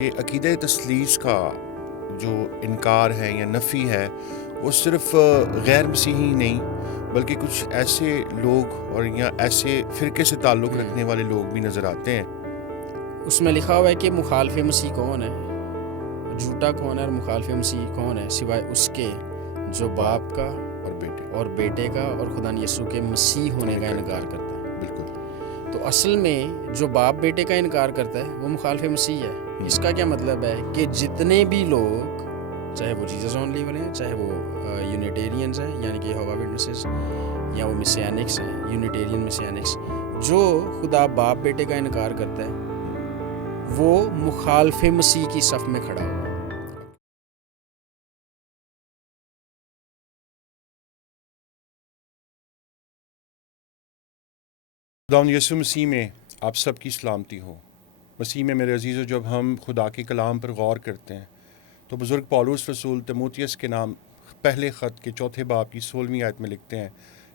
کہ عقیدہ تثلیث کا جو انکار ہے یا نفی ہے وہ صرف غیر مسیحی نہیں بلکہ کچھ ایسے لوگ اور یا ایسے فرقے سے تعلق رکھنے والے لوگ بھی نظر آتے ہیں۔ اس میں لکھا ہوا ہے کہ مخالف مسیح کون ہے، جھوٹا کون ہے اور مخالف مسیح کون ہے سوائے اس کے جو باپ کا اور بیٹے کا اور خدا یسوع کے مسیح ہونے کا انکار کرتا ہے۔ بالکل۔ تو اصل میں جو باپ بیٹے کا انکار کرتا ہے وہ مخالف مسیح ہے۔ اس کا کیا مطلب ہے کہ جتنے بھی لوگ، چاہے وہ جیزس اونلی والے ہیں، چاہے وہ یونیٹیرینز ہیں یعنی کہ یہوہ وٹنسز، یا وہ مسیانکس ہیں، یونیٹیرین مسیانکس، جو خدا باپ بیٹے کا انکار کرتا ہے وہ مخالف مسیح کی صف میں کھڑا ہوا۔ خداوند یسوع مسیح میں آپ سب کی سلامتی ہو۔ مسیح میں میرے عزیزو، جب ہم خدا کے کلام پر غور کرتے ہیں تو بزرگ پولس رسول تیموتھیوس کے نام پہلے خط کے 4 باب کی 16ویں آیت میں لکھتے ہیں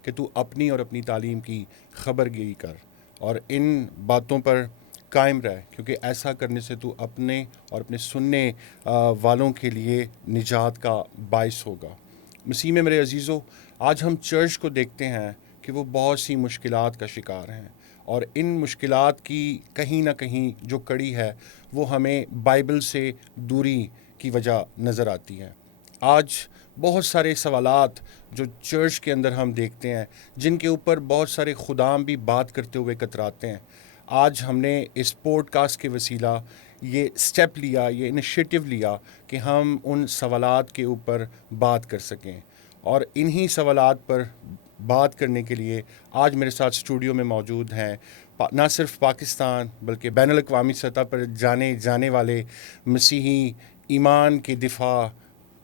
کہ تو اپنی اور اپنی تعلیم کی خبر گیری کر اور ان باتوں پر قائم رہ، کیونکہ ایسا کرنے سے تو اپنے اور اپنے سننے والوں کے لیے نجات کا باعث ہوگا۔ مسیح میں میرے عزیزو، آج ہم چرچ کو دیکھتے ہیں کہ وہ بہت سی مشکلات کا شکار ہیں، اور ان مشکلات کی کہیں نہ کہیں جو کڑی ہے وہ ہمیں بائبل سے دوری کی وجہ نظر آتی ہے۔ آج بہت سارے سوالات جو چرچ کے اندر ہم دیکھتے ہیں جن کے اوپر بہت سارے خدام بھی بات کرتے ہوئے کتراتے ہیں، آج ہم نے اس پوڈ کاسٹ کے وسیلہ یہ سٹیپ لیا، یہ انیشیٹو لیا کہ ہم ان سوالات کے اوپر بات کر سکیں، اور انہی سوالات پر بات کرنے کے لیے آج میرے ساتھ اسٹوڈیو میں موجود ہیں نہ صرف پاکستان بلکہ بین الاقوامی سطح پر جانے جانے والے مسیحی ایمان کے دفاع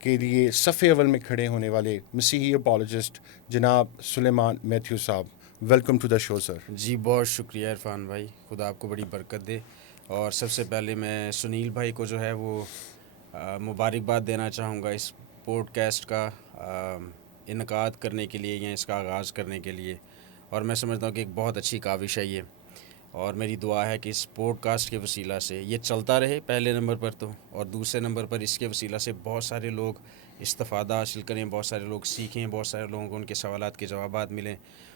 کے لیے صف اول میں کھڑے ہونے والے مسیحی اپولوجسٹ جناب سلیمان میتھیو صاحب۔ ویلکم ٹو دا شو سر۔ جی بہت شکریہ عرفان بھائی، خدا آپ کو بڑی برکت دے۔ اور سب سے پہلے میں سنیل بھائی کو جو ہے وہ مبارکباد دینا چاہوں گا اس پوڈ کاسٹ کا انعقاد کرنے کے لیے یا اس کا آغاز کرنے کے لیے، اور میں سمجھتا ہوں کہ ایک بہت اچھی کاوش ہے یہ، اور میری دعا ہے کہ اس پوڈ کاسٹ کے وسیلہ سے یہ چلتا رہے پہلے نمبر پر تو، اور دوسرے نمبر پر اس کے وسیلہ سے بہت سارے لوگ استفادہ حاصل کریں، بہت سارے لوگ سیکھیں، بہت سارے لوگوں کو ان کے سوالات کے جوابات ملیں،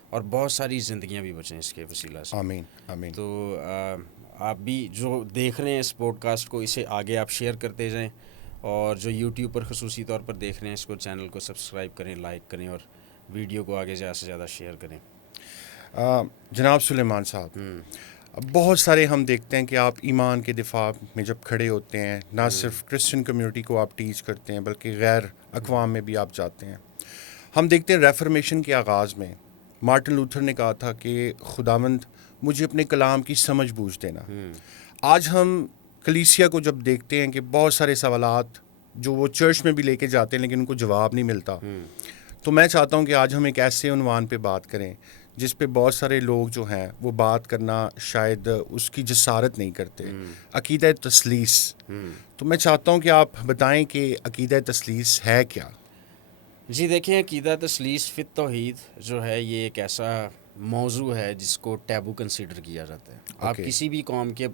اور بہت ساری زندگیاں بھی بچیں اس کے وسیلہ سے۔ آمین آمین۔ تو آپ بھی جو دیکھ رہے ہیں اس پوڈ کاسٹ کو، اسے آگے آپ شیئر کرتے جائیں، اور جو یوٹیوب پر خصوصی طور پر دیکھ رہے ہیں اس کو، چینل کو سبسکرائب کریں، لائک کریں، اور ویڈیو کو آگے زیادہ سے زیادہ شیئر کریں۔ جناب سلیمان صاحب، بہت سارے ہم دیکھتے ہیں کہ آپ ایمان کے دفاع میں جب کھڑے ہوتے ہیں، نہ صرف کرسچن کمیونٹی کو آپ ٹیچ کرتے ہیں بلکہ غیر اقوام میں بھی آپ جاتے ہیں۔ ہم دیکھتے ہیں ریفرمیشن کے آغاز میں مارٹن لوتھر نے کہا تھا کہ خداوند مجھے اپنے کلام کی سمجھ بوجھ دینا۔ آج ہم کلیسیا کو جب دیکھتے ہیں کہ بہت سارے سوالات جو وہ چرچ میں بھی لے کے جاتے ہیں لیکن ان کو جواب نہیں ملتا، تو میں چاہتا ہوں کہ آج ہم ایک ایسے عنوان پہ بات کریں جس پہ بہت سارے لوگ جو ہیں وہ بات کرنا شاید اس کی جسارت نہیں کرتے، عقیدہ تثلیث۔ تو میں چاہتا ہوں کہ آپ بتائیں کہ عقیدہ تثلیث ہے کیا؟ جی دیکھیں، عقیدہ تثلیث فی التوحید جو ہے یہ ایک ایسا موضوع ہے جس کو ٹیبو کنسیڈر کیا جاتا ہے۔ آپ کسی بھی قوم کے،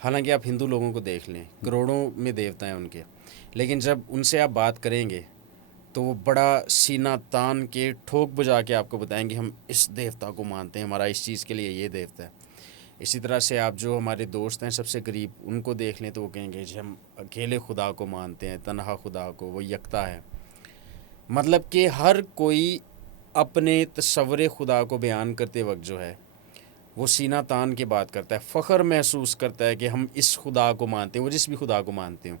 حالانکہ آپ ہندو لوگوں کو دیکھ لیں، کروڑوں میں دیوتا ہیں ان کے، لیکن جب ان سے آپ بات کریں گے تو وہ بڑا سینہ تان کے ٹھوک بجا کے آپ کو بتائیں گے ہم اس دیوتا کو مانتے ہیں، ہمارا اس چیز کے لیے یہ دیوتا ہے۔ اسی طرح سے آپ جو ہمارے دوست ہیں سب سے قریب، ان کو دیکھ لیں تو وہ کہیں گے جی ہم اکیلے خدا کو مانتے ہیں، تنہا خدا کو، وہ یکتا ہے۔ مطلب کہ ہر کوئی اپنے تصور خدا کو بیان کرتے وقت جو ہے وہ سینہ تان کے بات کرتا ہے، فخر محسوس کرتا ہے کہ ہم اس خدا کو مانتے ہیں، وہ جس بھی خدا کو مانتے ہوں۔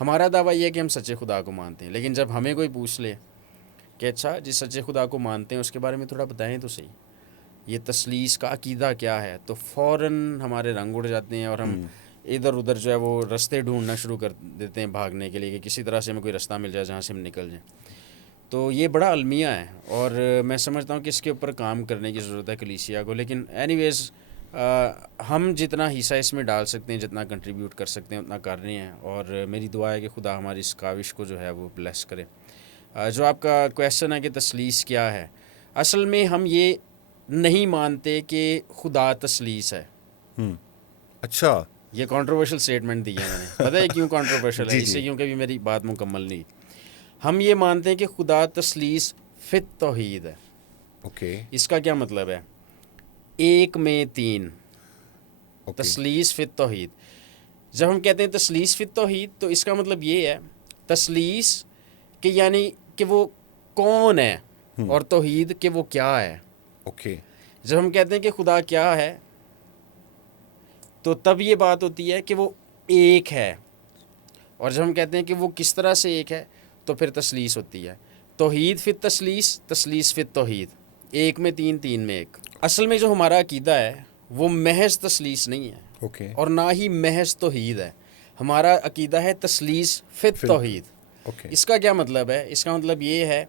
ہمارا دعویٰ یہ ہے کہ ہم سچے خدا کو مانتے ہیں، لیکن جب ہمیں کوئی پوچھ لے کہ اچھا جس سچے خدا کو مانتے ہیں اس کے بارے میں تھوڑا بتائیں تو صحیح، یہ تثلیث کا عقیدہ کیا ہے، تو فوراً ہمارے رنگ اڑ جاتے ہیں، اور ہم ادھر ادھر جو ہے وہ رستے ڈھونڈنا شروع کر دیتے ہیں بھاگنے کے لیے کہ کسی طرح سے ہمیں کوئی رستہ مل جائے جہاں سے ہم نکل جائیں۔ تو یہ بڑا المیہ ہے، اور میں سمجھتا ہوں کہ اس کے اوپر کام کرنے کی ضرورت ہے کلیسیا کو۔ لیکن اینی ویز ہم جتنا حصہ اس میں ڈال سکتے ہیں، جتنا کنٹریبیوٹ کر سکتے ہیں اتنا کر رہے ہیں، اور میری دعا ہے کہ خدا ہماری اس کاوش کو جو ہے وہ بلیس کرے۔ جو آپ کا کویسچن ہے کہ تثلیث کیا ہے، اصل میں ہم یہ نہیں مانتے کہ خدا تثلیث ہے۔ اچھا، یہ کنٹروورشل اسٹیٹمنٹ دی ہے میں نے. پتہ ہے کیوں کنٹروورشل ہے؟ اس سے کیونکہ ابھی میری بات مکمل نہیں. ہم یہ مانتے ہیں کہ خدا تثلیث فی التوحید ہے. اوکے. اس کا کیا مطلب ہے؟ ایک میں تین، تثلیث فی التوحید. جب ہم کہتے ہیں تثلیث فی التوحید تو اس کا مطلب یہ ہے تثلیث کہ یعنی کہ وہ کون ہے اور توحید کہ وہ کیا ہے. اوکے. جب ہم کہتے ہیں کہ خدا کیا ہے تو تب یہ بات ہوتی ہے کہ وہ ایک ہے، اور جب ہم کہتے ہیں کہ وہ کس طرح سے ایک ہے تو پھر تثلیث ہوتی ہے. توحید فی التثلیث، تثلیث فی التوحید. ایک میں تین، تین میں ایک. اصل میں جو ہمارا عقیدہ ہے وہ محض تثلیث نہیں ہے اوکے. اور نہ ہی محض توحید ہے. ہمارا عقیدہ ہے تثلیث فی التوحید. اوکے. اس کا کیا مطلب ہے؟ اس کا مطلب یہ ہے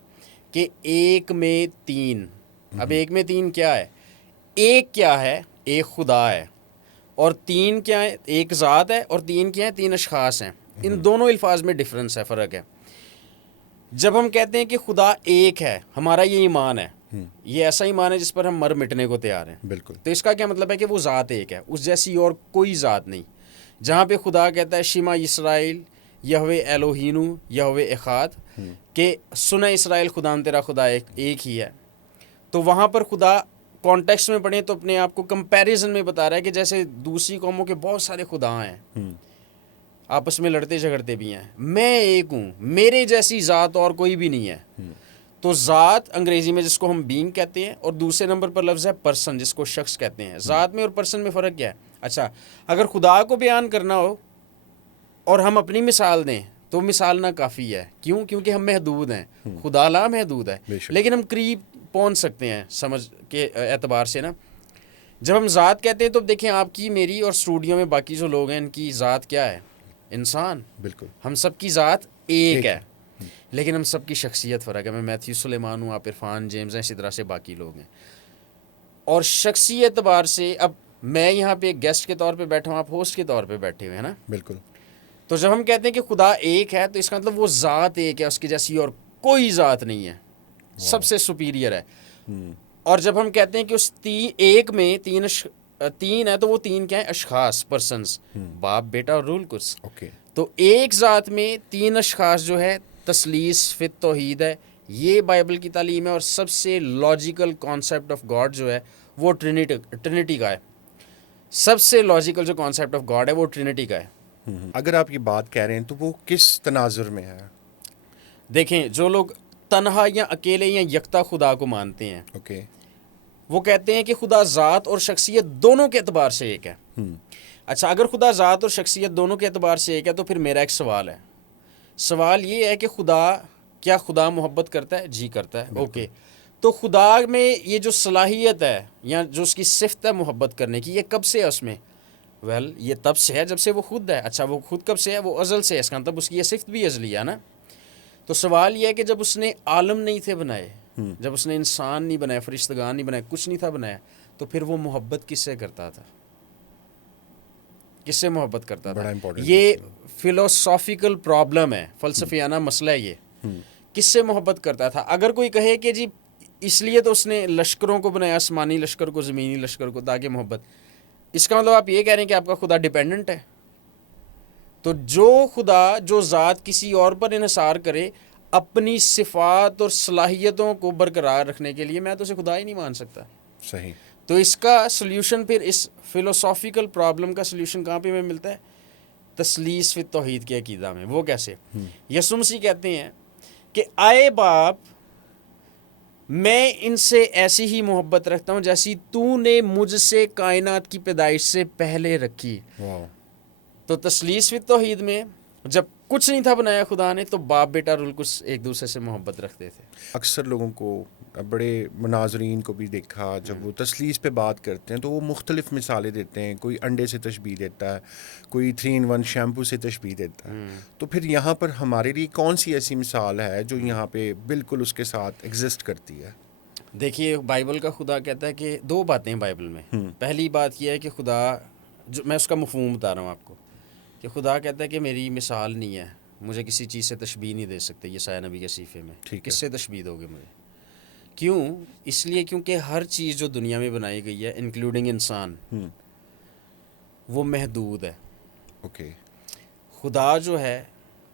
کہ ایک میں تین. اب ایک میں تین کیا ہے؟ ایک کیا ہے؟ ایک خدا ہے. اور تین کیا ہے؟ ایک ذات ہے. اور تین کیا ہے؟ تین اشخاص ہیں. ان دونوں الفاظ میں ڈفرنس ہے، فرق ہے. جب ہم کہتے ہیں کہ خدا ایک ہے، ہمارا یہ ایمان ہے، یہ ایسا ایمان ہے جس پر ہم مر مٹنے کو تیار ہیں. بالکل. تو اس کا کیا مطلب ہے کہ وہ ذات ایک ہے، اس جیسی اور کوئی ذات نہیں. جہاں پہ خدا کہتا ہے شما اسرائیل یہوے الوہینو یہوے اخاد، کہ سنا اسرائیل خدا تیرا خدا ایک ہی ہے. تو وہاں پر خدا کانٹیکسٹ میں پڑھیں تو اپنے آپ کو کمپیریزن میں بتا رہا ہے کہ جیسے دوسری قوموں کے بہت سارے خدا ہیں، آپس میں لڑتے جھگڑتے بھی ہیں، میں ایک ہوں، میرے جیسی ذات اور کوئی بھی نہیں ہے. تو ذات انگریزی میں جس کو ہم بینگ کہتے ہیں، اور دوسرے نمبر پر لفظ ہے پرسن جس کو شخص کہتے ہیں. ذات میں اور پرسن میں فرق کیا ہے؟ اچھا، اگر خدا کو بیان کرنا ہو اور ہم اپنی مثال دیں تو مثال نہ کافی ہے. کیوں؟ کیونکہ ہم محدود ہیں، خدا لا محدود ہے، لیکن ہم قریب پہنچ سکتے ہیں سمجھ کے اعتبار سے نا. جب ہم ذات کہتے ہیں تو دیکھیں آپ کی میری اور اسٹوڈیو میں باقی جو لوگ ہیں ان کی ذات کیا ہے؟ انسان. بالکل. ہم سب کی ذات ایک ہے، لیکن ہم سب کی شخصیت فرق ہے. میں میتھیو سلیمان ہوں، آپ عرفان جیمز ہیں، اسی طرح سے باقی لوگ ہیں. اور شخصی اعتبار سے اب میں یہاں پہ گیسٹ کے طور پہ بیٹھا ہوں، آپ ہوسٹ کے طور پہ بیٹھے ہوئے ہیں نا. بالکل. تو جب ہم کہتے ہیں کہ خدا ایک ہے تو اس کا مطلب وہ ذات ایک ہے، اس کی جیسی اور کوئی ذات نہیں ہے، سب سے سپیریئر ہے. اور جب ہم کہتے ہیں کہ اس ایک میں تین ہے تو وہ تین کیا ہیں؟ اشخاص، پرسنز، باپ بیٹا اور رول قدس. اوکے. تو ایک ذات میں تین اشخاص جو ہے تثلیث فی التوحید ہے. یہ بائبل کی تعلیم ہے، اور سب سے لاجیکل کانسیپٹ آف گاڈ جو ہے وہ ٹرینٹی کا ہے. سب سے لاجیکل جو کانسیپٹ آف گاڈ ہے وہ ٹرینٹی کا ہے. اگر آپ یہ بات کہہ رہے ہیں تو وہ کس تناظر میں ہے؟ دیکھیں، جو لوگ تنہا یا اکیلے یا یکتا خدا کو مانتے ہیں، اوکے، وہ کہتے ہیں کہ خدا ذات اور شخصیت دونوں کے اعتبار سے ایک ہے. اچھا، اگر خدا ذات اور شخصیت دونوں کے اعتبار سے ایک ہے تو پھر میرا ایک سوال ہے. سوال یہ ہے کہ کیا خدا محبت کرتا ہے؟ جی کرتا ہے. اوکے، تو خدا میں یہ جو صلاحیت ہے یا جو اس کی صفت ہے محبت کرنے کی، یہ کب سے ہے اس میں؟ یہ تب سے ہے جب سے وہ خود ہے. اچھا، وہ خود کب سے ہے؟ وہ ازل سے ہے. اس کا مطلب اس کی یہ صفت بھی ازلی ہے نا. تو سوال یہ ہے کہ جب اس نے عالم نہیں تھے بنائے، جب اس نے انسان نہیں بنایا، فرشتگان نہیں بنائے، کچھ نہیں تھا بنایا، تو پھر وہ محبت کس سے کرتا تھا؟ کس سے محبت کرتا تھا؟ یہ فلسافیکل پرابلم ہے، فلسفیانہ مسئلہ ہے یہ. کس سے محبت کرتا تھا؟ اگر کوئی کہے کہ جی اس لیے تو اس نے لشکروں کو بنایا، آسمانی لشکر کو، زمینی لشکر کو، تاکہ محبت، اس کا مطلب آپ یہ کہہ رہے ہیں کہ آپ کا خدا ڈیپینڈنٹ ہے. تو جو ذات کسی اور پر انحصار کرے اپنی صفات اور صلاحیتوں کو برقرار رکھنے کے لیے، میں تو اسے خدا ہی نہیں مان سکتا. صحیح. تو اس کا سلیوشن، پھر اس فلسافیکل پرابلم کا سلیوشن کہاں پہ ہمیں ملتا ہے؟ تثلیث فی التوحید کے عقیدہ میں. وہ کیسے؟ یسوع مسیح کہتے ہیں کہ آئے باپ، میں ان سے ایسی ہی محبت رکھتا ہوں جیسی تو نے مجھ سے کائنات کی پیدائش سے پہلے رکھی. تو تثلیث فی التوحید میں جب کچھ نہیں تھا بنایا خدا نے، تو باپ بیٹا رول کچھ ایک دوسرے سے محبت رکھتے تھے. اکثر لوگوں کو، بڑے مناظرین کو بھی دیکھا، جب وہ تثلیث پہ بات کرتے ہیں تو وہ مختلف مثالیں دیتے ہیں. کوئی انڈے سے تشبیہ دیتا ہے، کوئی 3-in-1 شیمپو سے تشبیہ دیتا ہے. تو پھر یہاں پر ہمارے لیے کون سی ایسی مثال ہے جو یہاں پہ بالکل اس کے ساتھ ایگزسٹ کرتی ہے؟ دیکھیے، بائبل کا خدا کہتا ہے کہ دو باتیں ہیں بائبل میں. پہلی بات یہ ہے کہ خدا، جو میں اس کا مفہوم بتا رہا ہوں آپ کو، کہ خدا کہتا ہے کہ میری مثال نہیں ہے، مجھے کسی چیز سے تشبیہ نہیں دے سکتے. یسایہ نبی کے صحیفے میں کس سے تشبیہ دو گے مجھے؟ کیوں؟ اس لیے کیونکہ ہر چیز جو دنیا میں بنائی گئی ہے انکلوڈنگ انسان، وہ محدود ہے. اوکے. خدا جو ہے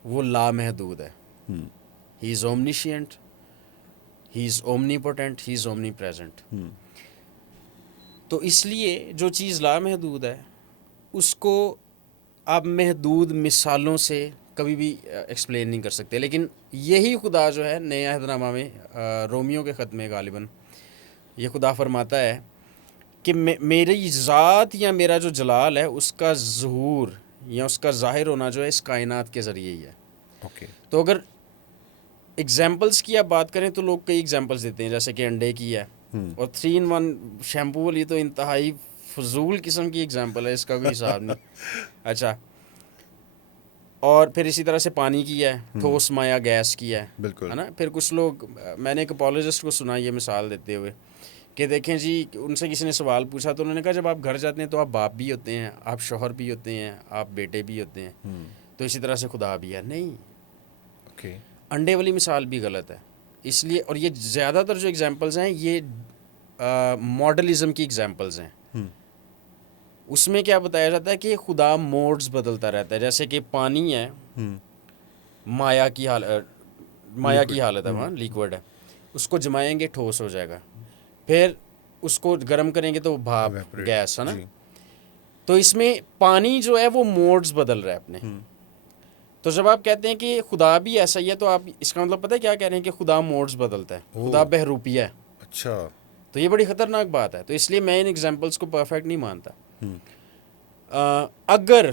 وہ لامحدود ہے. ہی از اومنیشینٹ, ہی از اومنیپوٹنٹ, ہی از اومنی پریزنٹ. تو اس لیے جو چیز لامحدود ہے اس کو آپ محدود مثالوں سے کبھی بھی ایکسپلین نہیں کر سکتے. لیکن یہی خدا جو ہے نئے عہد نامہ میں رومیو کے خط میں غالباً یہ خدا فرماتا ہے کہ میری ذات یا میرا جو جلال ہے اس کا ظہور یا اس کا ظاہر ہونا جو ہے اس کائنات کے ذریعے ہی ہے. اوکے. تو اگر ایگزامپلس کی آپ بات کریں تو لوگ کئی ایگزامپلس دیتے ہیں, جیسے کہ انڈے کی ہے, اور 3-in-1 شیمپو والی تو انتہائی فضول قسم کی ایگزامپل ہے, اس کا کوئی حساب نہیں. اچھا, اور پھر اسی طرح سے پانی کی ہے, ٹھوس مایا گیس کی ہے, بالکل ہے نا. پھر کچھ لوگ, میں نے ایک اپولوجسٹ کو سنا یہ مثال دیتے ہوئے کہ دیکھیں جی, ان سے کسی نے سوال پوچھا تو انہوں نے کہا جب آپ گھر جاتے ہیں تو آپ باپ بھی ہوتے ہیں, آپ شوہر بھی ہوتے ہیں, آپ بیٹے بھی ہوتے ہیں, تو اسی طرح سے خدا بھی ہے. نہیں, اوکے. انڈے والی مثال بھی غلط ہے. اس لیے, اور یہ زیادہ تر جو ایگزامپلز ہیں یہ ماڈلزم کی ایگزامپلز ہیں. اس میں کیا بتایا جاتا ہے کہ خدا موڈز بدلتا رہتا ہے. جیسے کہ پانی ہے, مایا کی حالت ہے, وہاں لیکوڈ ہے, اس کو جمائیں گے ٹھوس ہو جائے گا, پھر اس کو گرم کریں گے تو بھاپ, گیس, ہے نا. تو اس میں پانی جو ہے وہ موڈز بدل رہا ہے اپنے. تو جب آپ کہتے ہیں کہ خدا بھی ایسا ہی ہے تو آپ اس کا مطلب پتہ ہے کیا کہہ رہے ہیں کہ خدا موڈز بدلتا ہے, خدا بہروپیہ ہے. اچھا, تو یہ بڑی خطرناک بات ہے. تو اس لیے میں ان ایگزامپلس کو پرفیکٹ نہیں مانتا. اگر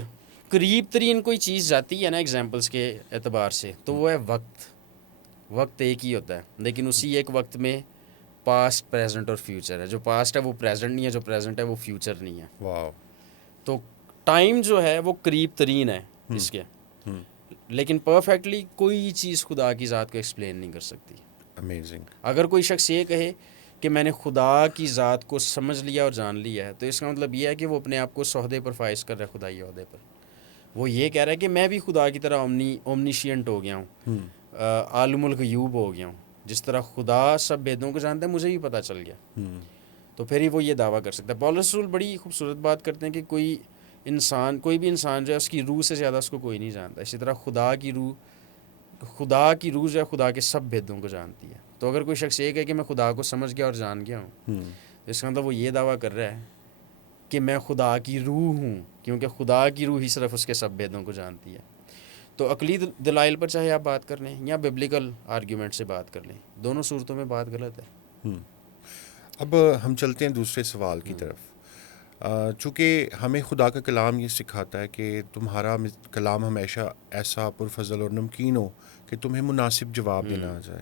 قریب ترین کوئی چیز جاتی ہے نا ایگزامپلس کے اعتبار سے تو وہ ہے وقت. وقت ایک ہی ہوتا ہے, لیکن اسی ایک وقت میں پاسٹ, پریزنٹ اور فیوچر ہے. جو پاسٹ ہے وہ پریزنٹ نہیں ہے, جو پریزنٹ ہے وہ فیوچر نہیں ہے. واو. تو ٹائم جو ہے وہ قریب ترین ہے اس کے, لیکن پرفیکٹلی کوئی چیز خدا کی ذات کو ایکسپلین نہیں کر سکتی. امیزنگ. اگر کوئی شخص یہ کہے کہ میں نے خدا کی ذات کو سمجھ لیا اور جان لیا ہے, تو اس کا مطلب یہ ہے کہ وہ اپنے آپ کو سہدے پر فائز کر رہا ہے, خدائی عہدے پر. وہ یہ کہہ رہا ہے کہ میں بھی خدا کی طرح اومنیشینٹ ہو گیا ہوں, عالم الغیوب ہو گیا ہوں. جس طرح خدا سب بھیدوں کو جانتا ہے مجھے بھی پتہ چل گیا. تو پھر ہی وہ یہ دعویٰ کر سکتا ہے. پولس رسول بڑی خوبصورت بات کرتے ہیں کہ کوئی بھی انسان جو ہے اس کی روح سے زیادہ اس کو کوئی نہیں جانتا. اسی طرح خدا کی روح جو ہے خدا کے سب بھیدوں کو جانتی ہے. تو اگر کوئی شخص یہ کہے کہ میں خدا کو سمجھ گیا اور جان گیا ہوں, تو اس کا مطلب وہ یہ دعویٰ کر رہا ہے کہ میں خدا کی روح ہوں, کیونکہ خدا کی روح ہی صرف اس کے سب بھیدوں کو جانتی ہے. تو عقلی دلائل پر چاہے آپ بات کر لیں یا ببلیکل آرگیومنٹ سے بات کر لیں, دونوں صورتوں میں بات غلط ہے. اب ہم چلتے ہیں دوسرے سوال کی طرف. چونکہ ہمیں خدا کا کلام یہ سکھاتا ہے کہ تمہارا کلام ہمیشہ ایسا پرفضل اور نمکین ہو کہ تمہیں مناسب جواب دینا آ جائے.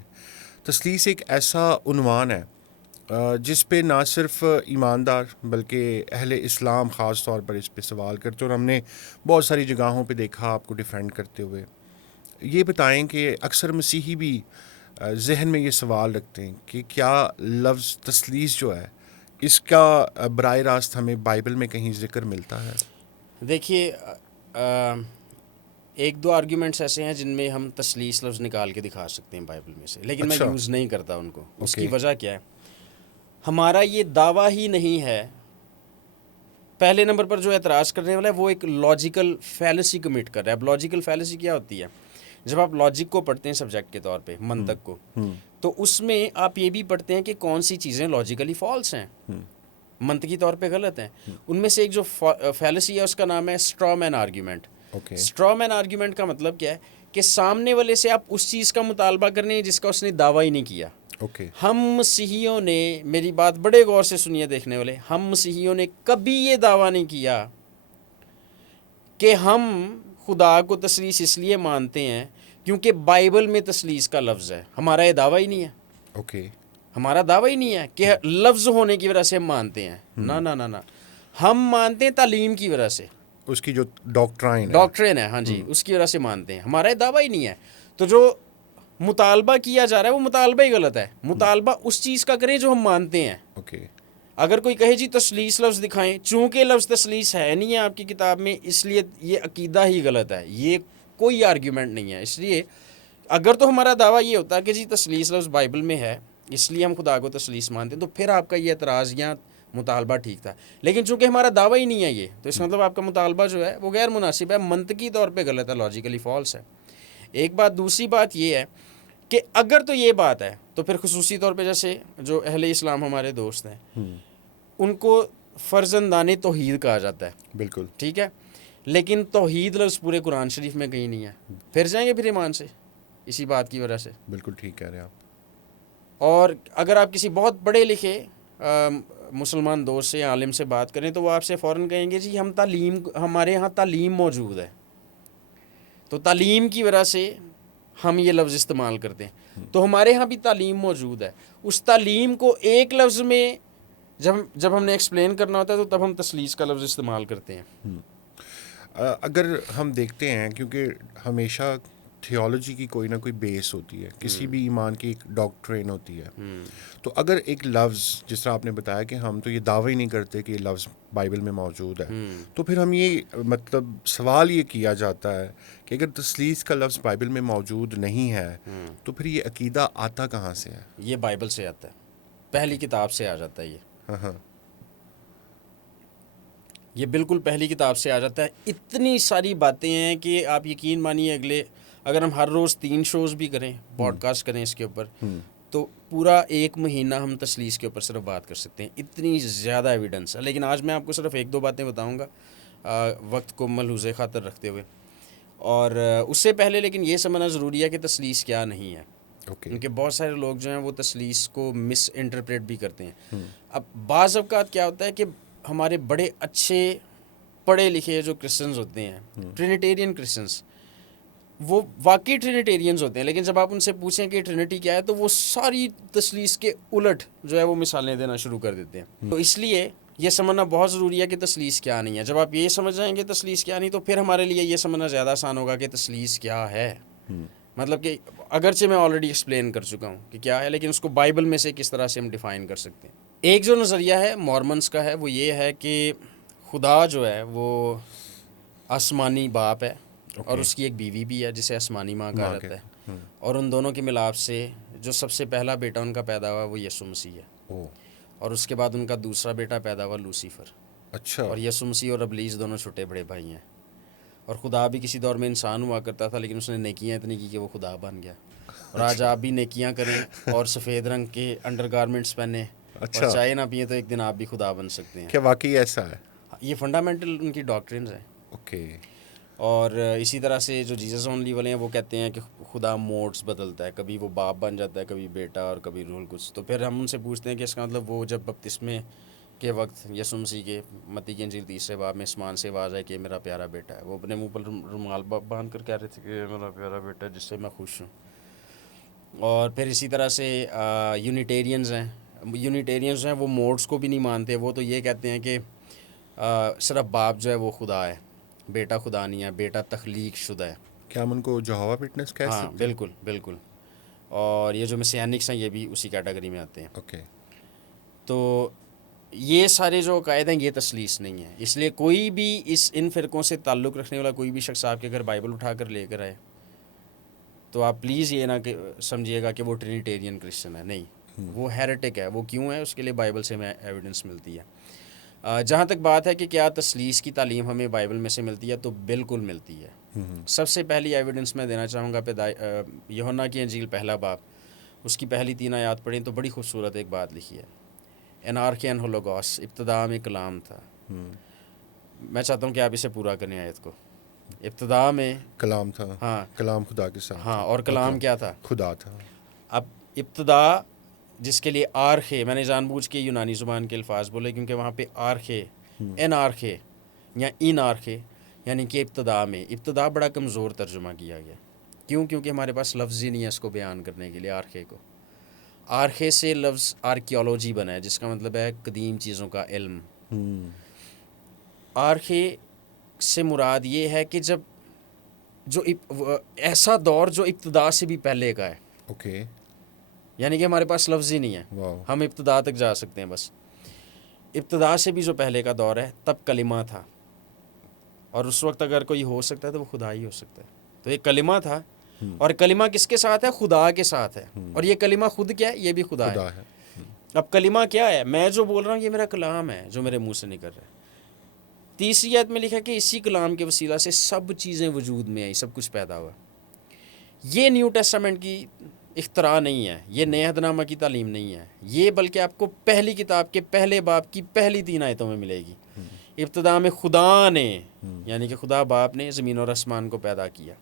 تثلیث ایک ایسا عنوان ہے جس پہ نہ صرف ایماندار بلکہ اہل اسلام خاص طور پر اس پہ سوال کرتے, اور ہم نے بہت ساری جگہوں پہ دیکھا آپ کو ڈیفینڈ کرتے ہوئے. یہ بتائیں کہ اکثر مسیحی بھی ذہن میں یہ سوال رکھتے ہیں کہ کیا لفظ تثلیث جو ہے اس کا براہ راست ہمیں بائبل میں کہیں ذکر ملتا ہے؟ دیکھیے, ایک دو آرگیومنٹس ایسے ہیں جن میں ہم تثلیث لفظ نکال کے دکھا سکتے ہیں بائبل میں سے, لیکن میں یوز نہیں کرتا ان کو. اس کی وجہ کیا ہے؟ ہمارا یہ دعویٰ ہی نہیں ہے. پہلے نمبر پر جو اعتراض کرنے والا ہے وہ ایک لاجیکل فیلسی کمٹ کر رہا ہے. اب لاجیکل فیلسی کیا ہوتی ہے؟ جب آپ لاجک کو پڑھتے ہیں سبجیکٹ کے طور پہ, منطق کو, تو اس میں آپ یہ بھی پڑھتے ہیں کہ کون سی چیزیں لاجیکلی فالس ہیں, منطقی طور پہ غلط ہیں. ان میں سے ایک جو فیلسی ہے اس کا نام ہے اسٹرا مین آرگیومنٹ. اسٹرا مین آرگیومنٹ کا مطلب کیا ہے کہ سامنے والے سے آپ اس چیز کا مطالبہ کرنے ہیں جس کا اس نے دعویٰ ہی نہیں کیا. ہم مسیحیوں نے, میری بات بڑے غور سے سنیے دیکھنے والے, ہم مسیحیوں نے کبھی یہ دعویٰ نہیں کیا کہ ہم خدا کو تثلیث اس لیے مانتے ہیں کیونکہ بائبل میں تثلیث کا لفظ ہے. ہمارا یہ دعویٰ ہی نہیں ہے. ہمارا دعویٰ ہی نہیں ہے کہ لفظ ہونے کی وجہ سے ہم مانتے ہیں. نہ, ہم مانتے ہیں تعلیم کی وجہ سے, اس کی جو ڈاکٹرین ہے, ہاں جی, اس کی وجہ سے مانتے ہیں. ہمارا یہ دعویٰ ہی نہیں ہے. تو جو مطالبہ کیا جا رہا ہے وہ مطالبہ ہی غلط ہے. مطالبہ اس چیز کا کریں جو ہم مانتے ہیں. اگر کوئی کہے جی تثلیث لفظ دکھائیں, چونکہ لفظ تثلیث ہے نہیں ہے آپ کی کتاب میں, اس لیے یہ عقیدہ ہی غلط ہے, یہ کوئی آرگیومنٹ نہیں ہے. اس لیے اگر تو ہمارا دعویٰ یہ ہوتا ہے کہ جی تثلیث لفظ بائبل میں ہے اس لیے ہم خدا کو تثلیث مانتے ہیں, تو پھر آپ کا یہ اعتراض یا مطالبہ ٹھیک تھا. لیکن چونکہ ہمارا دعویٰ ہی نہیں ہے یہ, تو اس کا مطلب آپ کا مطالبہ جو ہے وہ غیر مناسب ہے, منطقی طور پہ غلط ہے, لاجیکلی فالس ہے. ایک بات. دوسری بات یہ ہے کہ اگر تو یہ بات ہے تو پھر خصوصی طور پہ جیسے جو اہل اسلام ہمارے دوست ہیں ان کو فرزندان توحید کہا جاتا ہے. بالکل ٹھیک ہے, لیکن توحید لفظ پورے قرآن شریف میں کہیں نہیں ہے. پھر جائیں گے پھر ایمان سے اسی بات کی وجہ سے. بالکل ٹھیک کہہ رہے ہیں آپ. اور اگر آپ کسی بہت پڑھے لکھے مسلمان دوست سے یا عالم سے بات کریں تو وہ آپ سے فوراً کہیں گے جی ہمارے یہاں تعلیم موجود ہے, تو تعلیم کی وجہ سے ہم یہ لفظ استعمال کرتے ہیں. تو ہمارے ہاں بھی تعلیم موجود ہے. اس تعلیم کو ایک لفظ میں جب ہم نے ایکسپلین کرنا ہوتا ہے تو تب ہم تثلیث کا لفظ استعمال کرتے ہیں. اگر ہم دیکھتے ہیں کیونکہ ہمیشہ تھیولوجی کی کوئی نہ کوئی بیس ہوتی ہے, کسی بھی ایمان کی ایک ڈاکٹرین ہوتی ہے, تو اگر ایک لفظ جس طرح آپ نے بتایا کہ ہم تو یہ دعویٰ ہی نہیں کرتے کہ یہ لفظ بائبل میں موجود ہے, تو پھر ہم یہ مطلب سوال یہ کیا جاتا ہے کہ اگر تثلیث کا لفظ بائبل میں موجود نہیں ہے تو پھر یہ عقیدہ آتا کہاں سے ہے؟ یہ بائبل سے آتا ہے, پہلی کتاب سے آ جاتا ہے یہ. ہاں یہ بالکل پہلی کتاب سے آ جاتا ہے. اتنی ساری باتیں ہیں کہ آپ یقین مانیے اگر ہم ہر روز 3 شوز بھی کریں, پوڈ کاسٹ کریں اس کے اوپر, تو پورا 1 مہینہ ہم تثلیث کے اوپر صرف بات کر سکتے ہیں, اتنی زیادہ ایویڈنس ہے. لیکن آج میں آپ کو صرف 1-2 باتیں بتاؤں گا وقت کو ملحوظے خاطر رکھتے ہوئے. اور اس سے پہلے لیکن یہ سمجھنا ضروری ہے کہ تثلیث کیا نہیں ہے, کیونکہ بہت سارے لوگ جو ہیں وہ تثلیث کو مس انٹرپریٹ بھی کرتے ہیں. اب بعض اوقات کیا ہوتا ہے کہ ہمارے بڑے اچھے پڑھے لکھے جو کرسچنز ہوتے ہیں, ٹرینیٹیرین کرسچنز, وہ واقعی ٹرینیٹیرینز ہوتے ہیں, لیکن جب آپ ان سے پوچھیں کہ ٹرینیٹی کیا ہے تو وہ ساری تثلیث کے الٹ جو ہے وہ مثالیں دینا شروع کر دیتے ہیں. تو اس لیے یہ سمجھنا بہت ضروری ہے کہ تثلیث کیا نہیں ہے. جب آپ یہ سمجھ جائیں گے تثلیث کیا نہیں, تو پھر ہمارے لیے یہ سمجھنا زیادہ آسان ہوگا کہ تثلیث کیا ہے. مطلب کہ اگرچہ میں آلریڈی ایکسپلین کر چکا ہوں کہ کیا ہے, لیکن اس کو بائبل میں سے کس طرح سے ہم ڈیفائن کر سکتے ہیں. ایک جو نظریہ ہے مورمنس کا ہے, وہ یہ ہے کہ خدا جو ہے وہ آسمانی باپ ہے, اور اس کی ایک بیوی بھی ہے جسے آسمانی ماں کہا جاتا ہے, اور ان دونوں کے ملاپ سے جو سب سے پہلا بیٹا ان کا پیدا ہوا وہ یسوع مسیح ہے, اور اس کے بعد ان کا دوسرا بیٹا پیدا ہوا لوسیفر. اچھا. اور یسوع مسیح اور ابلیس دونوں چھوٹے بڑے بھائی ہیں. اور خدا بھی کسی دور میں انسان ہوا کرتا تھا, لیکن اس نے نیکیاں اتنی کی کہ وہ خدا بن گیا. اور آج آپ بھی نیکیاں کریں اور سفید رنگ کے انڈر گارمنٹس پہنیں اور چائے نہ پئیں تو ایک دن آپ بھی خدا بن سکتے ہیں. کیا واقعی ایسا ہے؟ یہ فنڈامنٹل ان کی ڈاکٹرنز ہیں. اوکے. اور اسی طرح سے جو جیزس اونلی والے ہیں وہ کہتے ہیں کہ خدا موڈس بدلتا ہے, کبھی وہ باپ بن جاتا ہے, کبھی بیٹا, اور کبھی روح القدس. تو پھر ہم ان سے پوچھتے ہیں کہ اس کا مطلب وہ جب بپتسمے کے وقت یسوع مسیح کے متی کی انجیل 3 باب میں آسمان سے آواز ہے کہ میرا پیارا بیٹا ہے, وہ اپنے منہ پر رومال باندھ کر کہہ رہے تھے کہ میرا پیارا بیٹا ہے جس سے میں خوش ہوں. اور پھر اسی طرح سے یونیٹیرینز ہیں وہ موڈس کو بھی نہیں مانتے. وہ تو یہ کہتے ہیں کہ صرف باپ جو ہے وہ خدا ہے, بیٹا خدا نہیں ہے, بیٹا تخلیق شدہ ہے. کیا ہم ان کو جہوہ وٹنس کہہ سکتے ہیں؟ ہاں بالکل بالکل. اور یہ جو مسیانکس ہیں یہ بھی اسی کیٹیگری میں آتے ہیں. اوکے. تو یہ سارے جو عقائد ہیں یہ تثلیث نہیں ہے. اس لیے کوئی بھی ان فرقوں سے تعلق رکھنے والا کوئی بھی شخص آپ کے گھر بائبل اٹھا کر لے کر آئے تو آپ پلیز یہ نہ سمجھیے گا کہ وہ ٹرینیٹیرین کرسچن ہے. نہیں, وہ ہیریٹک ہے. وہ کیوں ہے اس کے لیے بائبل سے ہمیں ایویڈنس ملتی ہے. جہاں تک بات ہے کہ کیا تثلیث کی تعلیم ہمیں بائبل میں سے ملتی ہے, تو بالکل ملتی ہے. سب سے پہلی ایویڈنس میں دینا چاہوں گا یوحنا کی انجیل 1 باب, اس کی پہلی 3 آیات پڑھیں تو بڑی خوبصورت ایک بات لکھی ہے. انارکین ہولوگوس, ابتدا میں کلام تھا. میں چاہتا ہوں کہ آپ اسے پورا کریں آیت کو. ابتدا میں کلام تھا. ہاں, کلام خدا کے ساتھ. ہاں, اور کلام کیا تھا؟ خدا تھا. اب ابتدا جس کے لیے آرخے, میں نے جان بوجھ کے یونانی زبان کے الفاظ بولے کیونکہ وہاں پہ آرخے, این آرخے یا ان آرخے یعنی کہ ابتدا میں. ابتدا بڑا کمزور ترجمہ کیا گیا. کیوں؟ کیونکہ ہمارے پاس لفظ ہی نہیں ہے اس کو بیان کرنے کے لیے آرخے کو. آرخے سے لفظ آرکیولوجی بنا ہے جس کا مطلب ہے قدیم چیزوں کا علم. آرخے سے مراد یہ ہے کہ جب جو ایسا دور جو ابتدا سے بھی پہلے کا ہے. اوکے. یعنی کہ ہمارے پاس لفظ ہی نہیں ہے, ہم ابتدا تک جا سکتے ہیں بس. ابتدا سے بھی جو پہلے کا دور ہے تب کلمہ تھا, اور اس وقت اگر کوئی ہو سکتا ہے تو وہ خدا ہی ہو سکتا ہے. تو یہ کلمہ تھا, اور کلمہ کس کے ساتھ ہے؟ خدا کے ساتھ ہے. اور یہ کلمہ خود کیا ہے؟ یہ بھی خدا ہے. اب کلمہ کیا ہے؟ میں جو بول رہا ہوں یہ میرا کلام ہے جو میرے منہ سے نکل رہا ہے. تیسری آیت میں لکھا کہ اسی کلام کے وسیلہ سے سب چیزیں وجود میں آئی، سب کچھ پیدا ہوا. یہ نیو ٹیسٹامنٹ کی اختراع نہیں ہے، یہ نئے عہد نامہ کی تعلیم نہیں ہے، یہ بلکہ آپ کو پہلی کتاب کے پہلے باب کی پہلی 3 آیتوں میں ملے گی. ابتدا میں خدا نے، یعنی کہ خدا باپ نے زمین اور آسمان کو پیدا کیا،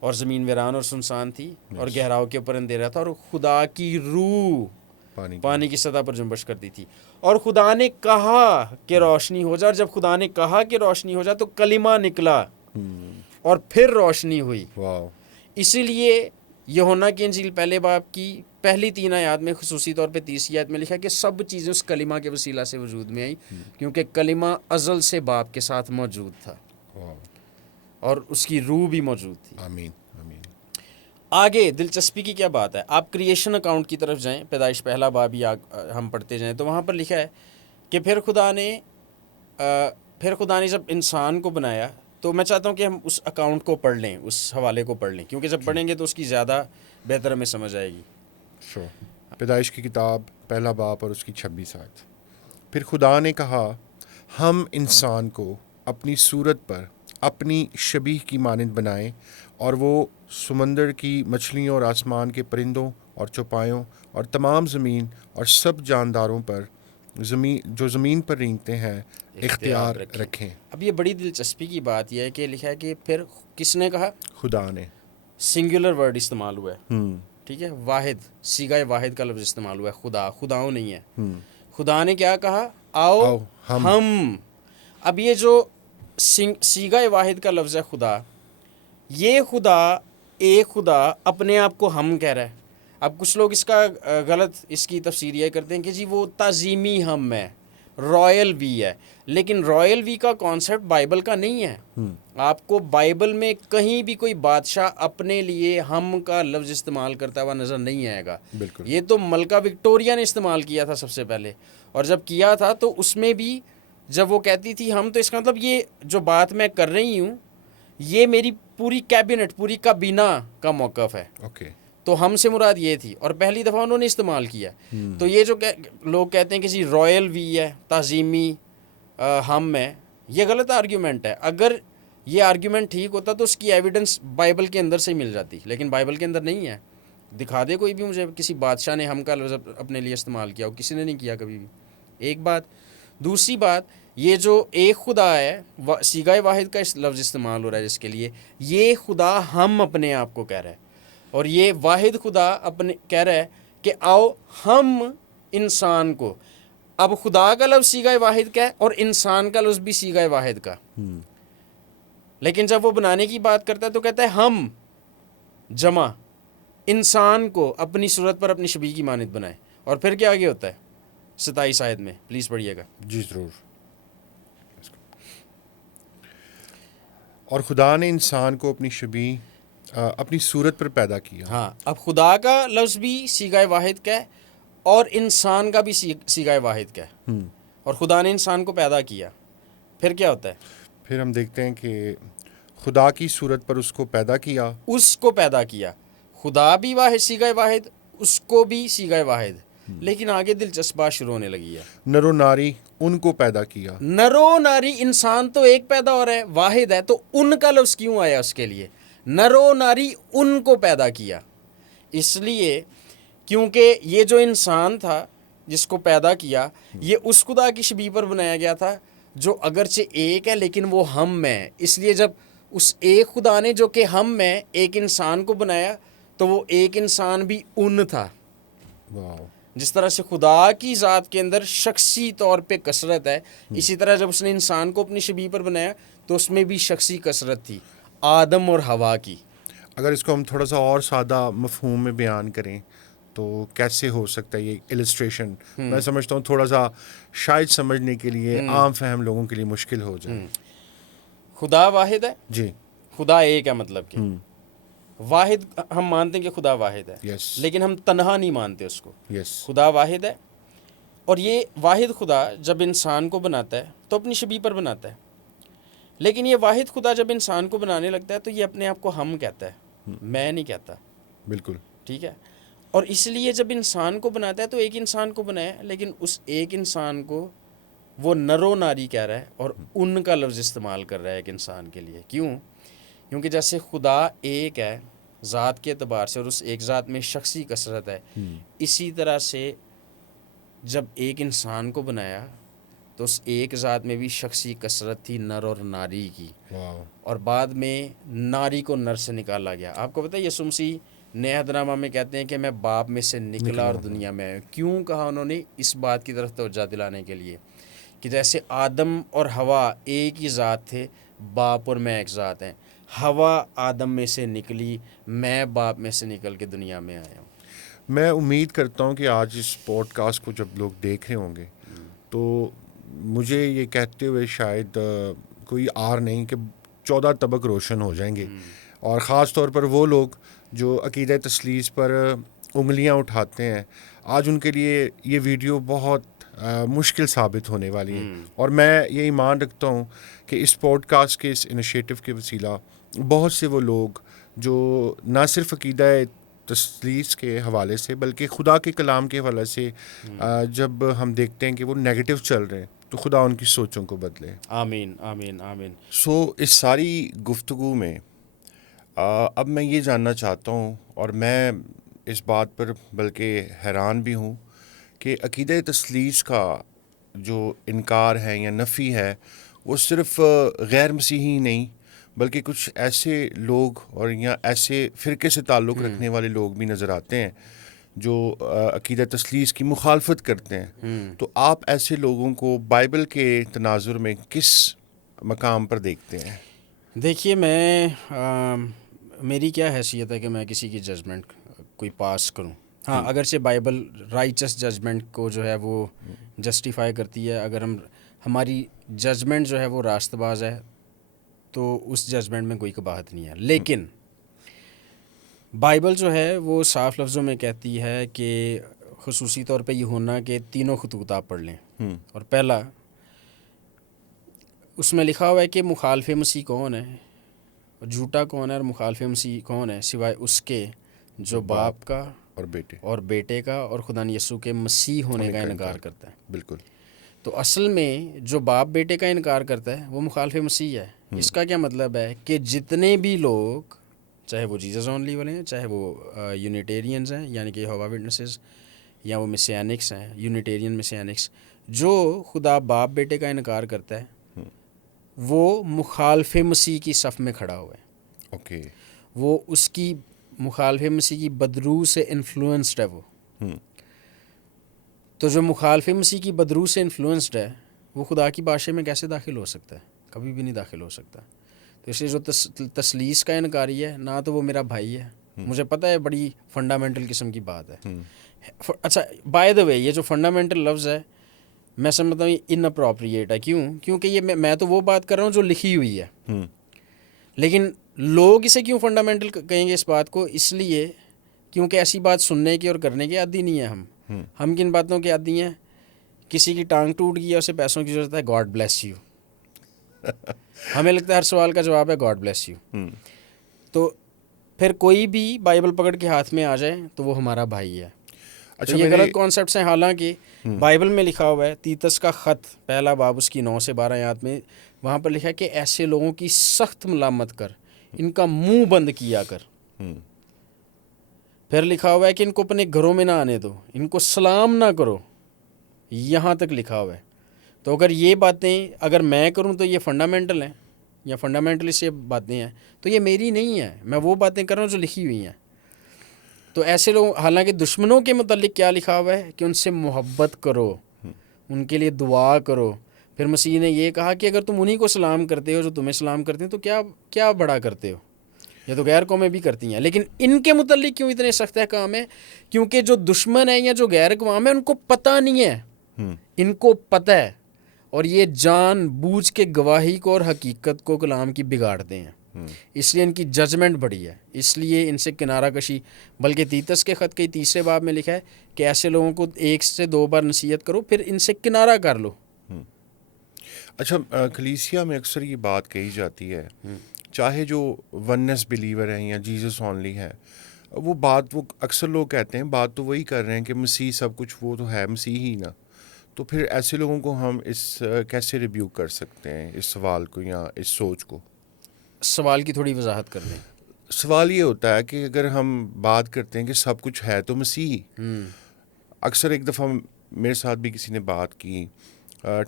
اور زمین ویران اور سنسان تھی اور گہراؤ کے اوپر اندھیرا تھا، اور خدا کی روح پانی کی سطح پر جنبش کرتی تھی. اور خدا نے کہا کہ روشنی ہو جائے، اور جب خدا نے کہا کہ روشنی ہو جائے تو کلمہ نکلا اور پھر روشنی ہوئی. اسی لیے یوحنا کی انجیل پہلے باب کی پہلی 3 آیات میں خصوصی طور پہ تیسری آیت میں لکھا کہ سب چیزیں اس کلمہ کے وسیلہ سے وجود میں آئی، کیونکہ کلمہ ازل سے باپ کے ساتھ موجود تھا اور اس کی روح بھی موجود تھی. آمین. آگے دلچسپی کی کیا بات ہے، آپ کریشن اکاؤنٹ کی طرف جائیں، پیدائش پہلا باب ہی ہم پڑھتے جائیں تو وہاں پر لکھا ہے کہ پھر خدا نے جب انسان کو بنایا. تو میں چاہتا ہوں کہ ہم اس اکاؤنٹ کو پڑھ لیں، اس حوالے کو پڑھ لیں، کیونکہ جب پڑھیں گے تو اس کی زیادہ بہتر ہمیں سمجھ آئے گی. پیدائش کی کتاب پہلا باب اور اس کی 26 آیت. پھر خدا نے کہا ہم انسان کو اپنی صورت پر اپنی شبیہ کی مانند بنائیں، اور وہ سمندر کی مچھلیوں اور آسمان کے پرندوں اور چوپایوں اور تمام زمین اور سب جانداروں پر جو زمین پر رینگتے ہیں اختیار رکھیں. اب یہ بڑی دلچسپی کی بات یہ ہے کہ لکھا ہے کہ پھر کس نے کہا؟ خدا نے. سنگولر ورڈ استعمال ہوا ہے، ٹھیک ہے، واحد، صیغہ واحد کا لفظ استعمال ہوا ہے، خداؤں نہیں ہے. خدا نے کیا کہا؟ آؤ ہم. اب یہ جو صیغہ واحد کا لفظ ہے خدا، یہ خدا ایک خدا اپنے آپ کو ہم کہہ رہا ہے. اب کچھ لوگ اس کا غلط اس کی تفسیر یہ کرتے ہیں کہ جی وہ تعظیمی ہم ہے، رائل وی ہے، لیکن رائل وی کا کانسیپٹ بائبل کا نہیں ہے. آپ کو بائبل میں کہیں بھی کوئی بادشاہ اپنے لیے ہم کا لفظ استعمال کرتا ہوا نظر نہیں آئے گا. یہ تو ملکہ وکٹوریا نے استعمال کیا تھا سب سے پہلے، اور جب کیا تھا تو اس میں بھی جب وہ کہتی تھی ہم، تو اس کا مطلب یہ جو بات میں کر رہی ہوں یہ میری پوری کیبنٹ، پوری کابینہ کا موقف ہے. تو ہم سے مراد یہ تھی، اور پہلی دفعہ انہوں نے استعمال کیا. تو یہ جو لوگ کہتے ہیں کہ جی رائل وی ہے، تعظیمی ہم ہے، یہ غلط آرگیومنٹ ہے. اگر یہ آرگیومنٹ ٹھیک ہوتا تو اس کی ایویڈنس بائبل کے اندر سے مل جاتی، لیکن بائبل کے اندر نہیں ہے. دکھا دے کوئی بھی مجھے کسی بادشاہ نے ہم کا لفظ اپنے لیے استعمال کیا ہو، کسی نے نہیں کیا کبھی بھی. ایک بات. دوسری بات، یہ جو ایک خدا ہے، صیغہ واحد کا لفظ استعمال ہو رہا ہے جس کے لیے، یہ خدا ہم اپنے آپ کو کہہ رہا ہے، اور یہ واحد خدا اپنے کہہ رہا ہے کہ آؤ ہم انسان کو. اب خدا کا لفظ صیغہ واحد کا ہے اور انسان کا لفظ بھی صیغہ واحد کا، لیکن جب وہ بنانے کی بات کرتا ہے تو کہتا ہے ہم جمع انسان کو اپنی صورت پر اپنی شبیہ کی مانند بنائے. اور پھر کیا آگے ہوتا ہے 27 آیت میں، پلیز پڑھیے گا. جی ضرور. اور خدا نے انسان کو اپنی شبیہ اپنی صورت پر پیدا کیا. ہاں، اب خدا کا لفظ بھی صیغہ واحد کا ہے اور انسان کا بھی صیغہ واحد کا ہے، اور خدا نے انسان کو پیدا کیا. پھر کیا ہوتا ہے؟ پھر ہم دیکھتے ہیں کہ خدا کی صورت پر اس کو پیدا کیا. اس کو پیدا کیا، خدا بھی واحد، صیغہ واحد، اس کو بھی صیغہ واحد. لیکن آگے دلچسپ بات شروع ہونے لگی ہے. نر و ناری ان کو پیدا کیا. نر و ناری، انسان تو ایک پیدا ہو رہا ہے، واحد ہے، تو ان کا لفظ کیوں آیا اس کے لیے؟ نر و ناری ان کو پیدا کیا. اس لیے کیونکہ یہ جو انسان تھا جس کو پیدا کیا، یہ اس خدا کی شبیہ پر بنایا گیا تھا جو اگرچہ ایک ہے لیکن وہ ہم ہے. اس لیے جب اس ایک خدا نے جو کہ ہم ہے ایک انسان کو بنایا تو وہ ایک انسان بھی ان تھا. جس طرح سے خدا کی ذات کے اندر شخصی طور پہ کثرت ہے، اسی طرح جب اس نے انسان کو اپنی شبیہ پر بنایا تو اس میں بھی شخصی کثرت تھی، آدم اور حوا کی. اگر اس کو ہم تھوڑا سا اور سادہ مفہوم میں بیان کریں تو کیسے ہو سکتا ہے یہ السٹریشن؟ میں سمجھتا ہوں تھوڑا سا شاید سمجھنے کے لیے عام فہم لوگوں کے لیے مشکل ہو جائے. خدا واحد ہے، جی، خدا ایک ہے، مطلب کہ واحد ہم مانتے ہیں کہ خدا واحد ہے، لیکن ہم تنہا نہیں مانتے اس کو. خدا واحد ہے، اور یہ واحد خدا جب انسان کو بناتا ہے تو اپنی شبیہ پر بناتا ہے. لیکن یہ واحد خدا جب انسان کو بنانے لگتا ہے تو یہ اپنے آپ کو ہم کہتا ہے، میں نہیں کہتا. بالکل ٹھیک ہے. اور اس لیے جب انسان کو بناتا ہے تو ایک انسان کو بنایا، لیکن اس ایک انسان کو وہ نر و ناری کہہ رہا ہے اور ان کا لفظ استعمال کر رہا ہے ایک انسان کے لیے. کیوں؟ کیونکہ جیسے خدا ایک ہے ذات کے اعتبار سے اور اس ایک ذات میں شخصی کثرت ہے، اسی طرح سے جب ایک انسان کو بنایا تو اس ایک ذات میں بھی شخصی کثرت تھی نر اور ناری کی، اور بعد میں ناری کو نر سے نکالا گیا. آپ کو پتہ ہے یسوع مسیح نیا عہد نامہ میں کہتے ہیں کہ میں باپ میں سے نکلا اور دنیا میں آیا. کیوں کہا انہوں نے؟ اس بات کی طرف توجہ دلانے کے لیے کہ جیسے آدم اور ہوا ایک ہی ذات تھے، باپ اور میں ایک ذات ہیں. ہوا آدم میں سے نکلی، میں باپ میں سے نکل کے دنیا میں آیا ہوں. میں امید کرتا ہوں کہ آج اس پوڈ کاسٹ کو جب لوگ دیکھ رہے ہوں گے تو مجھے یہ کہتے ہوئے شاید کوئی آر نہیں کہ 14 طبق روشن ہو جائیں گے، اور خاص طور پر وہ لوگ جو عقیدہ تثلیث پر انگلیاں اٹھاتے ہیں، آج ان کے لیے یہ ویڈیو بہت مشکل ثابت ہونے والی ہے. اور میں یہ ایمان رکھتا ہوں کہ اس پوڈ کاسٹ کے اس انیشیٹو کے وسیلہ بہت سے وہ لوگ جو نہ صرف عقیدہ تثلیث کے حوالے سے بلکہ خدا کے کلام کے حوالے سے جب ہم دیکھتے ہیں کہ وہ نیگیٹو چل رہے ہیں تو خدا ان کی سوچوں کو بدلے. آمین آمین آمین. اس ساری گفتگو میں اب میں یہ جاننا چاہتا ہوں، اور میں اس بات پر بلکہ حیران بھی ہوں کہ عقیدہ تثلیث کا جو انکار ہے یا نفی ہے وہ صرف غیر مسیحی نہیں بلکہ کچھ ایسے لوگ اور یا ایسے فرقے سے تعلق رکھنے والے لوگ بھی نظر آتے ہیں جو عقیدہ تثلیث کی مخالفت کرتے ہیں. تو آپ ایسے لوگوں کو بائبل کے تناظر میں کس مقام پر دیکھتے ہیں؟ دیکھیے، میری کیا حیثیت ہے کہ میں کسی کی ججمنٹ کوئی پاس کروں. ہاں، اگرچہ بائبل رائچس ججمنٹ کو جو ہے وہ جسٹیفائی کرتی ہے، اگر ہماری ججمنٹ جو ہے وہ راست باز ہے تو اس ججمنٹ میں کوئی قباحت نہیں ہے. لیکن بائبل جو ہے وہ صاف لفظوں میں کہتی ہے کہ خصوصی طور پہ یوحنا کے 3 خطوط آپ پڑھ لیں، اور پہلا اس میں لکھا ہوا ہے کہ مخالف مسیح کون ہے، جھوٹا کون ہے اور مخالف مسیح کون ہے سوائے اس کے جو باپ کا اور بیٹے کا اور خدا یسوع کے مسیح ہونے کا انکار کرتا ہے. بالکل. تو اصل میں جو باپ بیٹے کا انکار کرتا ہے وہ مخالف مسیح ہے. اس کا کیا مطلب ہے کہ جتنے بھی لوگ، چاہے وہ جیزس اونلی والے ہیں، چاہے وہ یونیٹیرینز ہیں یعنی کہ یہوہ وٹنسز، یا وہ مسیانکس ہیں، یونیٹیرین مسیانکس، جو خدا باپ بیٹے کا انکار کرتا ہے وہ مخالف مسیح کی صف میں کھڑا ہوا ہے. اوکے. وہ اس کی مخالف مسیح کی بدرو سے انفلوئنسڈ ہے. وہ تو جو مخالف مسیح کی بدرو سے انفلوئنسڈ ہے وہ خدا کی بادشاہی میں کیسے داخل ہو سکتا ہے؟ کبھی بھی نہیں داخل ہو سکتا. تو اس لیے جو تثلیث کا انکاری ہے، نہ تو وہ میرا بھائی ہے، مجھے پتہ ہے بڑی فنڈامنٹل قسم کی بات ہے. اچھا، بائی دا وے، یہ جو فنڈامنٹل لفظ ہے میں سمجھتا ہوں یہ ان اپروپریٹ ہے. کیونکہ یہ میں تو وہ بات کر رہا ہوں جو لکھی ہوئی ہے، لیکن لوگ اسے کیوں فنڈامنٹل کہیں گے اس بات کو؟ اس لیے کیونکہ ایسی بات سننے کی اور کرنے کے عادی نہیں ہیں ہم کن باتوں کے عادی ہیں؟ کسی کی ٹانگ ٹوٹ گئی ہے، اسے پیسوں کی ضرورت ہے، گاڈ بلیس یو. ہمیں لگتا ہے ہر سوال کا جواب ہے گاڈ بلیس یو. تو پھر کوئی بھی بائبل پکڑ کے ہاتھ میں آ جائے تو وہ ہمارا بھائی ہے. اچھا، یہ غلط کانسیپٹس ہیں. حالانکہ بائبل میں لکھا ہوا ہے، تیتس کا خط 1 باب اس کی 9 سے 12 آیات میں، وہاں پر لکھا ہے کہ ایسے لوگوں کی سخت ملامت کر، ان کا منہ بند کیا کر. پھر لکھا ہوا ہے کہ ان کو اپنے گھروں میں نہ آنے دو، ان کو سلام نہ کرو، یہاں تک لکھا ہوا ہے. تو اگر یہ باتیں اگر میں کروں تو یہ فنڈامنٹل ہیں یا فنڈامنٹلسٹ یہ باتیں ہیں، تو یہ میری نہیں ہیں، میں وہ باتیں کر رہا ہوں جو لکھی ہوئی ہیں. تو ایسے لوگ، حالانکہ دشمنوں کے متعلق کیا لکھا ہوا ہے کہ ان سے محبت کرو، ان کے لیے دعا کرو. پھر مسیح نے یہ کہا کہ اگر تم انہی کو سلام کرتے ہو جو تمہیں سلام کرتے ہیں تو کیا بڑا کرتے ہو؟ یہ تو غیر قومیں بھی کرتی ہیں. لیکن ان کے متعلق کیوں اتنے سخت احکام ہے؟ کیونکہ جو دشمن ہیں یا جو غیر اقوام ہیں ان کو پتہ نہیں ہے، ان کو پتہ ہے، اور یہ جان بوجھ کے گواہی کو اور حقیقت کو کلام کی بگاڑتے ہیں. اس لیے ان کی ججمنٹ بڑی ہے، اس لیے ان سے کنارہ کشی. بلکہ تیتس کے خط کے 3 باب میں لکھا ہے کہ ایسے لوگوں کو 1 سے 2 بار نصیحت کرو، پھر ان سے کنارہ کر لو. اچھا، کلیسیا میں اکثر یہ بات کہی جاتی ہے، چاہے جو ونس بلیور ہیں یا جیزس اونلی ہے، وہ بات وہ اکثر لوگ کہتے ہیں بات تو وہی کر رہے ہیں کہ مسیح سب کچھ، وہ تو ہے مسیح ہی نا. تو پھر ایسے لوگوں کو ہم کیسے ریبیو کر سکتے ہیں اس سوال کو یا اس سوچ کو؟ سوال کی تھوڑی وضاحت کر دیں. سوال یہ ہوتا ہے کہ اگر ہم بات کرتے ہیں کہ سب کچھ ہے تو مسیح، اکثر ایک دفعہ میرے ساتھ بھی کسی نے بات کی،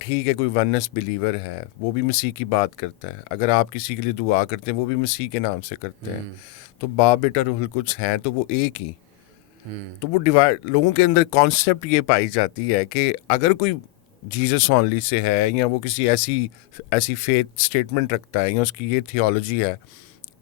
ٹھیک ہے کوئی ونس بلیور ہے وہ بھی مسیح کی بات کرتا ہے، اگر آپ کسی کے لیے دعا کرتے ہیں وہ بھی مسیح کے نام سے کرتے ہیں، تو باپ بیٹا روح القدس ہیں تو وہ ایک ہی. تو وہ ڈیوائڈ لوگوں کے اندر کانسیپٹ یہ پائی جاتی ہے کہ اگر کوئی جیزس اونلی سے ہے یا وہ کسی ایسی فیتھ اسٹیٹمنٹ رکھتا ہے یا اس کی یہ تھیولوجی ہے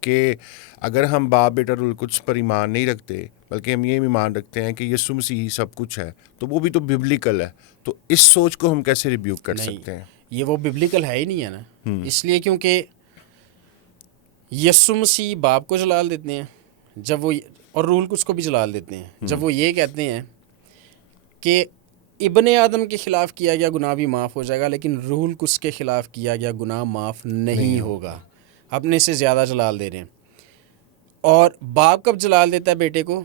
کہ اگر ہم باپ بیٹا روح القدس پر ایمان نہیں رکھتے بلکہ ہم یہ ایمان رکھتے ہیں کہ یسوع مسیح سب کچھ ہے، تو وہ بھی تو ببلیکل ہے. تو اس سوچ کو ہم کیسے ریبیو کر سکتے ہیں؟ یہ وہ ببلیکل ہے ہی نہیں ہے نا. اس لیے کیونکہ یسوع مسیح باپ کو جلال دیتے ہیں جب وہ، اور روح القدس کو بھی جلال دیتے ہیں جب وہ یہ کہتے ہیں کہ ابن آدم کے خلاف کیا گیا گناہ بھی معاف ہو جائے گا لیکن روح القدس کے خلاف کیا گیا گناہ معاف نہیں ہوگا. اپنے سے زیادہ جلال دے رہے ہیں. اور باپ کب جلال دیتا ہے بیٹے کو؟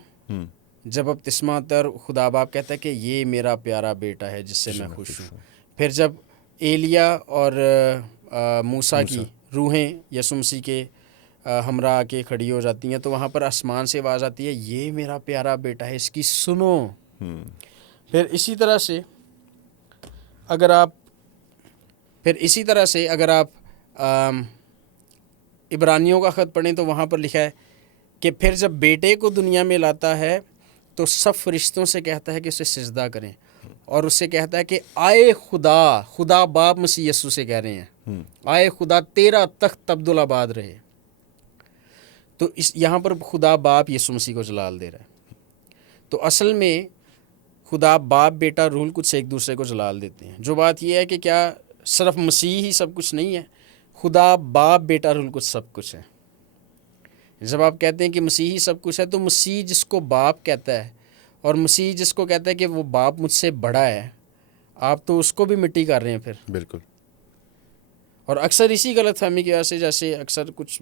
جب بپتسمہ ہوتا ہے اور خدا باپ کہتا ہے کہ یہ میرا پیارا بیٹا ہے جس سے میں خوش ہوں. پھر جب ایلیا اور موسیٰ کی روحیں یسوع مسیح کے ہمراہ کے کھڑی ہو جاتی ہیں تو وہاں پر آسمان سے آواز آتی ہے یہ میرا پیارا بیٹا ہے اس کی سنو. پھر اسی طرح سے اگر آپ عبرانیوں کا خط پڑھیں تو وہاں پر لکھا ہے کہ پھر جب بیٹے کو دنیا میں لاتا ہے تو سب فرشتوں سے کہتا ہے کہ اسے سجدہ کریں اور اس سے کہتا ہے کہ آئے خدا باپ مسیح یسوع سے کہہ رہے ہیں آئے خدا تیرا تخت عبدالآباد رہے. تو یہاں پر خدا باپ یسوع مسیح کو جلال دے رہا ہے. تو اصل میں خدا باپ بیٹا روح القدس ایک دوسرے کو جلال دیتے ہیں. جو بات یہ ہے کہ کیا صرف مسیح ہی سب کچھ نہیں ہے، خدا باپ بیٹا روح القدس سب کچھ ہے. جب آپ کہتے ہیں کہ مسیح ہی سب کچھ ہے تو مسیح جس کو باپ کہتا ہے اور مسیح جس کو کہتا ہے کہ وہ باپ مجھ سے بڑا ہے، آپ تو اس کو بھی مٹی کر رہے ہیں پھر. بالکل. اور اکثر اسی غلط فہمی کی وجہ سے جیسے اکثر کچھ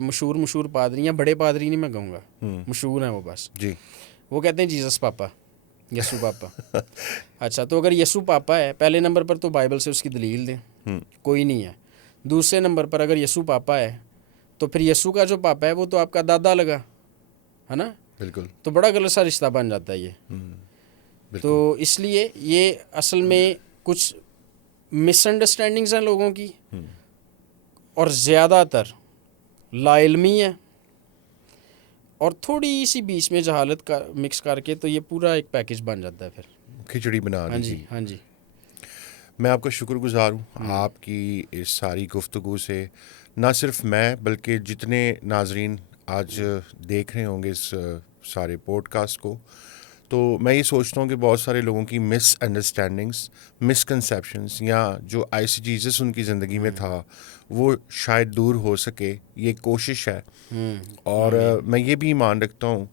مشہور پادری ہیں، بڑے پادری نہیں میں کہوں گا، مشہور ہیں وہ بس جی، وہ کہتے ہیں جیزس پاپا، یسوع پاپا. اچھا تو اگر یسوع پاپا ہے پہلے نمبر پر تو بائبل سے اس کی دلیل دیں، کوئی نہیں ہے. دوسرے نمبر پر اگر یسوع پاپا ہے تو پھر یسوع کا جو پاپا ہے وہ تو آپ کا دادا لگا ہے نا. بالکل. تو بڑا غلط سا رشتہ بن جاتا ہے یہ. تو اس لیے یہ اصل میں کچھ مس انڈرسٹینڈنگز ہیں لوگوں کی اور زیادہ تر لا علمی ہے اور تھوڑی سی بیچ میں جہالت کا مکس کر کے تو یہ پورا ایک پیکج بن جاتا ہے، پھر کھچڑی بنا دی. ہاں جی ہاں جی. میں آپ کا شکر گزار ہوں آپ کی اس ساری گفتگو سے. نہ صرف میں بلکہ جتنے ناظرین آج دیکھ رہے ہوں گے اس سارے پوڈ کاسٹ کو، تو میں یہ سوچتا ہوں کہ بہت سارے لوگوں کی مس انڈرسٹینڈنگس، مس کنسیپشنس یا جو آئس جیزس ان کی زندگی میں تھا وہ شاید دور ہو سکے، یہ کوشش ہے. اور میں یہ بھی ایمان رکھتا ہوں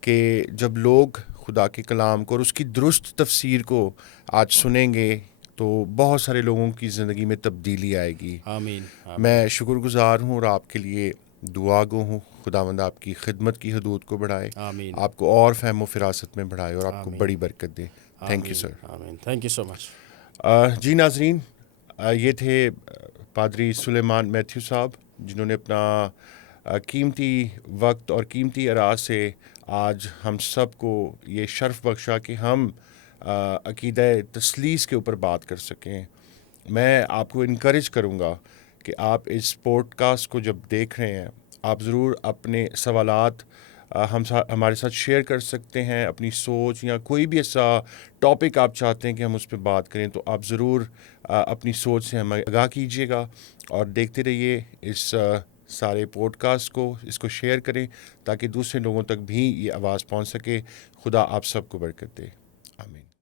کہ جب لوگ خدا کے کلام کو اور اس کی درست تفسیر کو آج سنیں گے تو بہت سارے لوگوں کی زندگی میں تبدیلی آئے گی. آمین. میں شکر گزار ہوں اور آپ کے لیے دعا گو ہوں. خداوند آپ کی خدمت کی حدود کو بڑھائے، آمین. آپ کو اور فہم و فراست میں بڑھائے اور آپ کو بڑی برکت دے. Thank you sir. آمین. تھینک یو سو مچ. جی ناظرین، یہ تھے پادری سلیمان میتھیو صاحب جنہوں نے اپنا قیمتی وقت اور قیمتی آراء سے آج ہم سب کو یہ شرف بخشا کہ ہم عقیدہ تثلیث کے اوپر بات کر سکیں. میں آپ کو انکریج کروں گا کہ آپ اس پوڈ کاسٹ کو جب دیکھ رہے ہیں آپ ضرور اپنے سوالات ہمارے ساتھ شیئر کر سکتے ہیں. اپنی سوچ یا کوئی بھی ایسا ٹاپک آپ چاہتے ہیں کہ ہم اس پہ بات کریں تو آپ ضرور اپنی سوچ سے ہمیں آگاہ کیجیے گا اور دیکھتے رہیے اس سارے پوڈ کاسٹ کو. اس کو شیئر کریں تاکہ دوسرے لوگوں تک بھی یہ آواز پہنچ سکے. خدا آپ سب کو برکت دے. آمین.